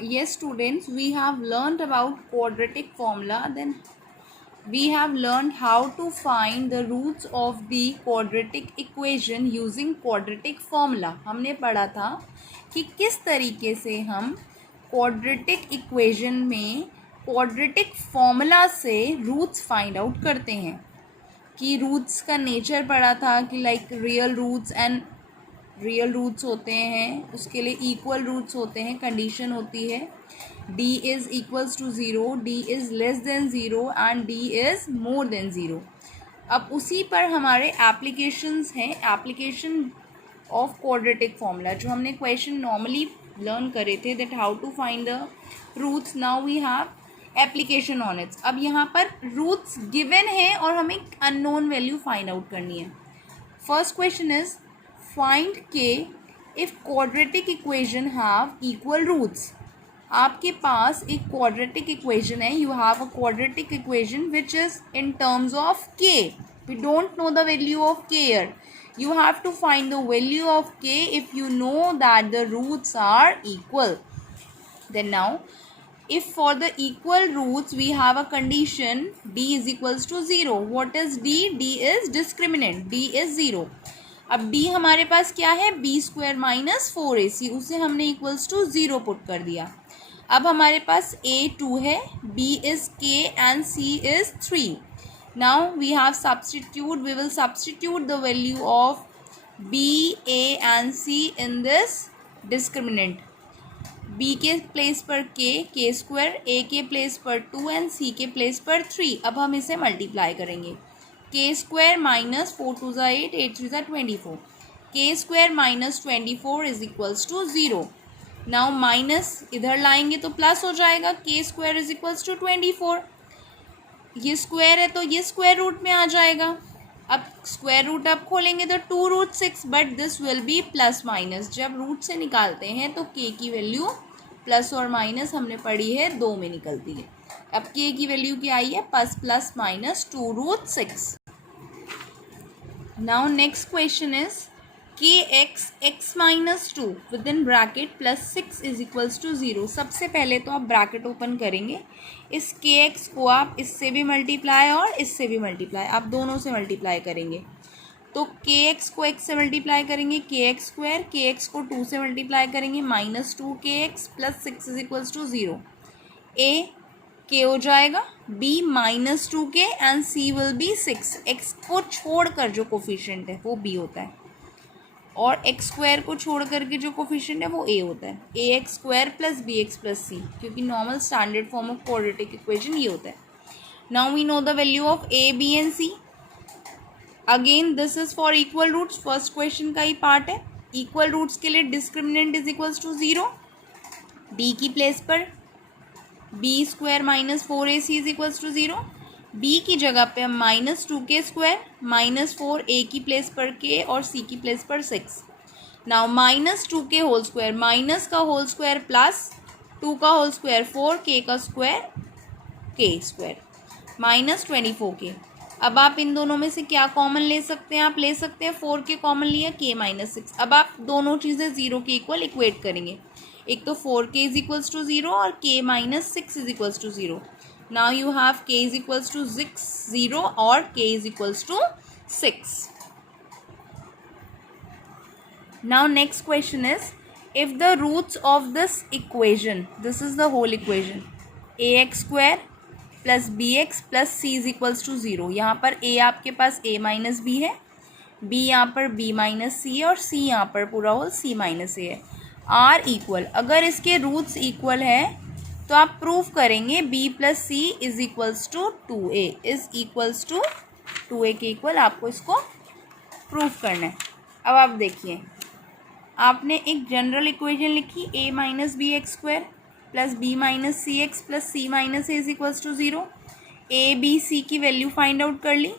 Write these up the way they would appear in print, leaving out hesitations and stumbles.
Yes, students, we have learned about quadratic formula. Then we have learned how to find the roots of the quadratic equation using quadratic formula. हमने पढ़ा था कि किस तरीके से हम quadratic equation में quadratic formula से roots find out करते हैं. कि रूट्स का नेचर पढ़ा था कि लाइक रियल रूट्स होते हैं, उसके लिए इक्वल रूट्स होते हैं, कंडीशन होती है D is equals to zero, D is less than zero and D is more than zero. अब उसी पर हमारे एप्लीकेशंस हैं, एप्लीकेशन ऑफ क्वाड्रेटिक फॉर्मूला, जो हमने क्वेश्चन नॉर्मली लर्न करे थे that how to find the roots. Now we have application on its. अब यहाँ पर रूट्स गिवन है और हमें अननोन वैल्यू फाइंड आउट करनी है. First question is find k if quadratic equation have equal roots. आपके पास एक क्वाड्रेटिक इक्वेशन है, you have a quadratic equation which is in terms of k. We don't know the value of k here. You have to find the value of k if you know that the roots are equal. Then now, if for the equal roots we have a condition d is equals to 0. What is d? d is discriminant. d is 0. अब d हमारे पास क्या है? b square minus 4ac. उसे हमने equals to 0 put कर दिया. अब हमारे पास a 2 है, b is k and c is 3. Now we have we will substitute the value of b, a and c in this discriminant. b के place पर k square, a के place पर 2 and c के place पर 3. अब हम इसे multiply करेंगे. k स्क्वायर माइनस 4 2 ज़ा 8, 8 3 ज़ा 24. k square minus 24 is equals to 0. Now minus इधर लाएंगे तो प्लस हो जाएगा. k square is equals to 24. ये स्क्वायर है तो ये स्क्वायर रूट में आ जाएगा. अब स्क्वायर रूट अब खोलेंगे तो 2√6, but this will be plus minus. जब रूट से निकालते हैं तो k की वैल्यू प्लस और माइनस हमने पढ़ी है 2 में निकलती है. अब k की वैल्यू क्या आई है? Plus minus 2√6. Now next question is kx x minus 2 within bracket plus 6 is equals to 0. सबसे पहले तो आप ब्रैकेट ओपन करेंगे. इस kx को आप इससे भी मल्टीप्लाई और इससे भी मल्टीप्लाई, आप दोनों से मल्टीप्लाई करेंगे. तो kx को x से मल्टीप्लाई करेंगे kx स्क्वायर, kx को 2 से मल्टीप्लाई करेंगे minus 2kx plus 6 is equals to 0. a k हो जाएगा, b minus 2k and c will be 6. x को छोड़कर जो कोफिशिएंट है वो b होता है और एक्स स्क्वायर को छोड़ करके जो कोफिशिएंट है वो ए होता है. A x square plus b x plus c, क्योंकि normal standard form of quadratic equation ये होता है. Now we know the value of a b and c. Again this is for equal roots. First question का ही part है. Equal roots के लिए discriminant is equals to 0. D की place पर b square minus 4ac is equals to 0. b की जगह पे हम minus 2k square minus 4 a की प्लेस पर k और c की प्लेस पर 6. Now minus 2k whole square, minus का होल स्क्वायर प्लस 2 का होल स्क्वायर 4, k का square k square minus 24k. अब आप इन दोनों में से क्या कॉमन ले सकते हैं? आप ले सकते हैं 4k कॉमन लिया, k माइनस 6. अब आप दोनों चीज़ें 0 के इक्वल इक्वेट करेंगे. एक तो 4k इज इक्वल्स टू 0 और k minus 6 is equals to 0. Now you have k is equals to 0 or k is equals to 6. Now next question is, if the roots of this equation, this is the whole equation, ax square plus bx plus c is equals to 0. यहाँ पर a आपके पास a minus b है, b यहाँ पर b minus c है और c यहाँ पर पूरा होल c माइनस a है. r इक्वल, अगर इसके रूट्स इक्वल है तो आप प्रूफ करेंगे b plus c is equals to 2a is equals to 2a के इक्वल आपको इसको प्रूफ करना है. अब आप देखिए, आपने एक जनरल इक्वेशन लिखी a minus b x square plus b minus c x plus c minus a is equals to 0. a b c की वैल्यू फाइंड आउट कर ली.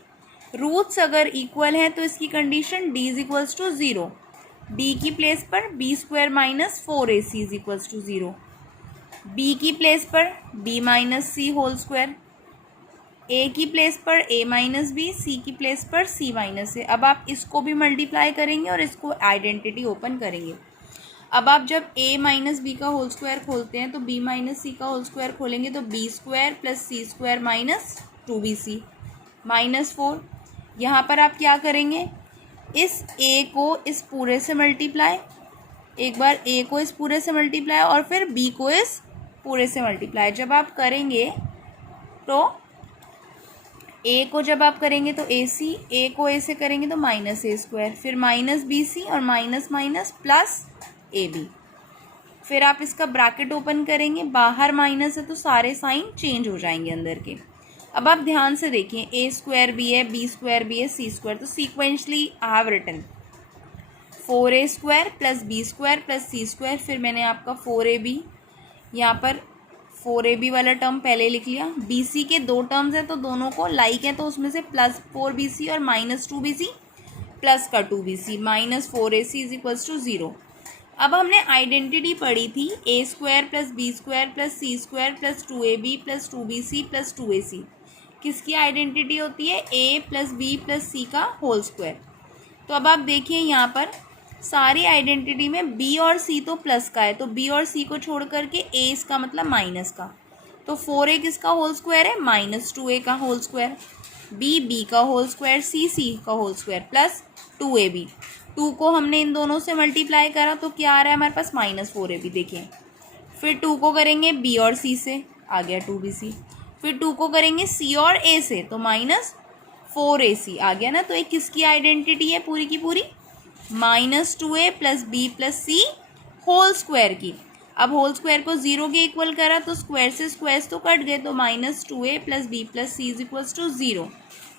रूट्स अगर इक्वल हैं तो इसकी condition d is equals to 0. d की place पर b square minus 4ac is equals to 0. b की प्लेस पर b minus c whole square, a की प्लेस पर a माइनस बी, c की प्लेस पर c माइनस ए. अब आप इसको भी मल्टीप्लाई करेंगे और इसको आइडेंटिटी ओपन करेंगे. अब आप जब a माइनस बी का होल स्क्वायर खोलते हैं तो b माइनस सी का होल स्क्वायर खोलेंगे तो बी स्क्वायर प्लस सी स्क्वायर माइनस 2bc -4। यहाँ पर आप क्या करेंगे, इस a को इस पूरे से मल्टीप्लाई, एक बार a को इस पूरे से मल्टीप्लाई और फिर b को इस पूरे से मल्टीप्लाई। जब आप करेंगे तो a को जब आप करेंगे तो ac, a को a से करेंगे तो माइनस a स्क्वायर, फिर माइनस bc और माइनस माइनस प्लस ab। फिर आप इसका ब्रैकेट ओपन करेंगे, बाहर माइनस है तो सारे साइन चेंज हो जाएंगे अंदर के। अब आप ध्यान से देखिए, a स्क्वायर भी है, b स्क्वायर भी है, c स्क्वायर, तो sequentially I have written 4a square plus b square plus c square, फिर मैंने आपका 4ab, यहाँ पर 4ab वाला टर्म पहले लिख लिया। bc के दो टर्म्स हैं तो दोनों को लाइक है तो उसमें से प्लस 4bc और माइनस 2bc प्लस का 2bc minus 4ac is equals to 0। अब हमने आइडेंटिटी पढ़ी थी a square plus b square plus c square plus 2ab plus 2bc plus 2ac, किसकी आइडेंटिटी होती है, a plus b plus c का होल स्क्वायर। तो अब आप देखिए यहाँ पर सारी आइडेंटिटी में b और c तो प्लस का है, तो b और c को छोड़ करके a इसका मतलब माइनस का, तो 4a किसका होल स्क्वायर है, माइनस 2a का होल स्क्वायर, b का होल स्क्वायर, c का होल स्क्वायर प्लस 2ab। 2 को हमने इन दोनों से मल्टीप्लाई करा तो क्या आ रहा है हमारे पास, माइनस 4ab। देखिए फिर 2 को करेंगे b और c से, आ गया 2bc, फिर 2 को करेंगे c और a से तो माइनस 4ac आ गया ना। तो एक किसकी आइडेंटिटी है पूरी की पूरी, minus 2a plus b plus c whole square की। अब होल स्क्वायर को 0 के इक्वल करा तो स्क्वायर से स्क्वायर्स तो कट गए, तो minus 2a plus b plus c is equals to 0,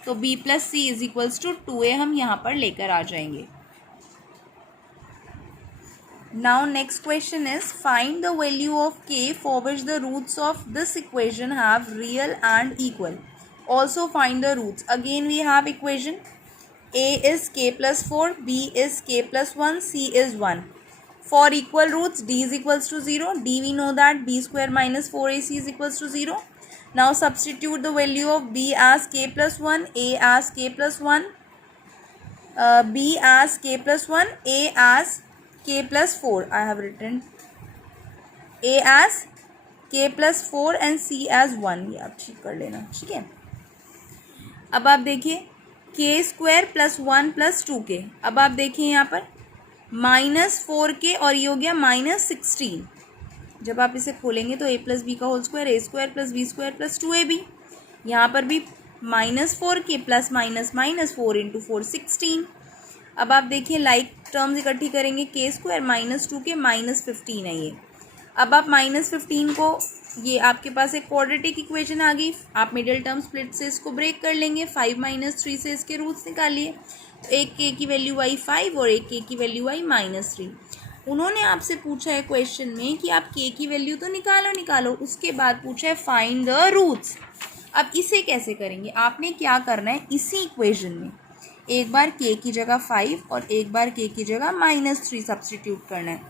तो b plus c is equals to 2a हम यहाँ पर लेकर आ जाएंगे। Now next question is find the value of k for which the roots of this equation have real and equal. Also find the roots. Again we have equation a is k plus 4, b is k plus 1, c is 1. For equal roots d is equals to 0. d we know that b square minus 4ac is equals to 0. Now substitute the value of b as k plus 1, a as k plus 1, b as k plus 1, a as k plus 4, I have written a as k plus 4 and c as 1, ये आप ठीक कर लेना, ठीक है। अब आप देखिए k square plus 1 plus 2k, अब आप देखिए यहाँ पर माइनस 4k और ये हो गया माइनस 16। जब आप इसे खोलेंगे तो a प्लस बी का whole square, a square plus b square plus 2ab, यहाँ पर भी minus 4k plus minus minus 4 into 4 16। अब आप देखिए लाइक टर्म्स इकट्ठी करेंगे, के स्क्वायर माइनस 2k माइनस 15 है ये। अब आप माइनस 15 को, ये आपके पास एक क्वाड्रेटिक इक्वेशन आ गई, आप मिडिल टर्म स्प्लिट से इसको ब्रेक कर लेंगे, 5 माइनस 3 से इसके रूट्स निकालिए, तो एक k की वैल्यू आई 5 और एक k की वैल्यू आई माइनस 3। उन्होंने आपसे पूछा है क्वेश्चन में कि आप k की वैल्यू तो निकालो, उसके बाद पूछा है फाइंड द रूट्स। अब इसे कैसे करेंगे, आपने क्या करना है, इसी इक्वेशन में एक बार k की जगह 5 और एक बार k की जगह -3 सब्सटीट्यूट करना है।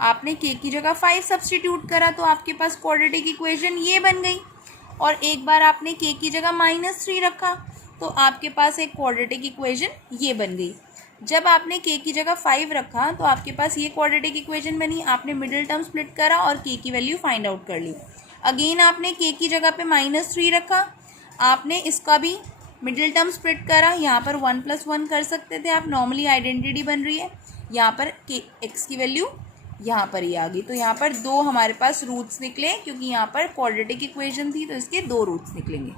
आपने k की जगह 5 सब्सटीट्यूट करा तो आपके पास क्वाड्रेटिक इक्वेशन ये बन गई, और एक बार आपने k की जगह -3 रखा तो आपके पास एक क्वाड्रेटिक इक्वेशन ये बन गई। जब आपने k की जगह 5 रखा तो आपके पास ये क्वाड्रेटिक इक्वेशन बनी, आपने मिडिल टर्म स्प्लिट करा और k की वैल्यू फाइंड आउट कर ली। अगेन आपने k की जगह पे -3 रखा, आपने इसका भी मिडिल टर्म स्प्लिट करा, यहाँ पर 1 + 1 कर सकते थे आप, नॉर्मली आइडेंटिटी बन रही है, यहाँ पर x की वैल्यू यहाँ पर ही आ गई। तो यहाँ पर 2 हमारे पास रूट्स निकले, क्योंकि यहाँ पर क्वाड्रेटिक इक्वेशन थी तो इसके 2 रूट्स निकलेंगे।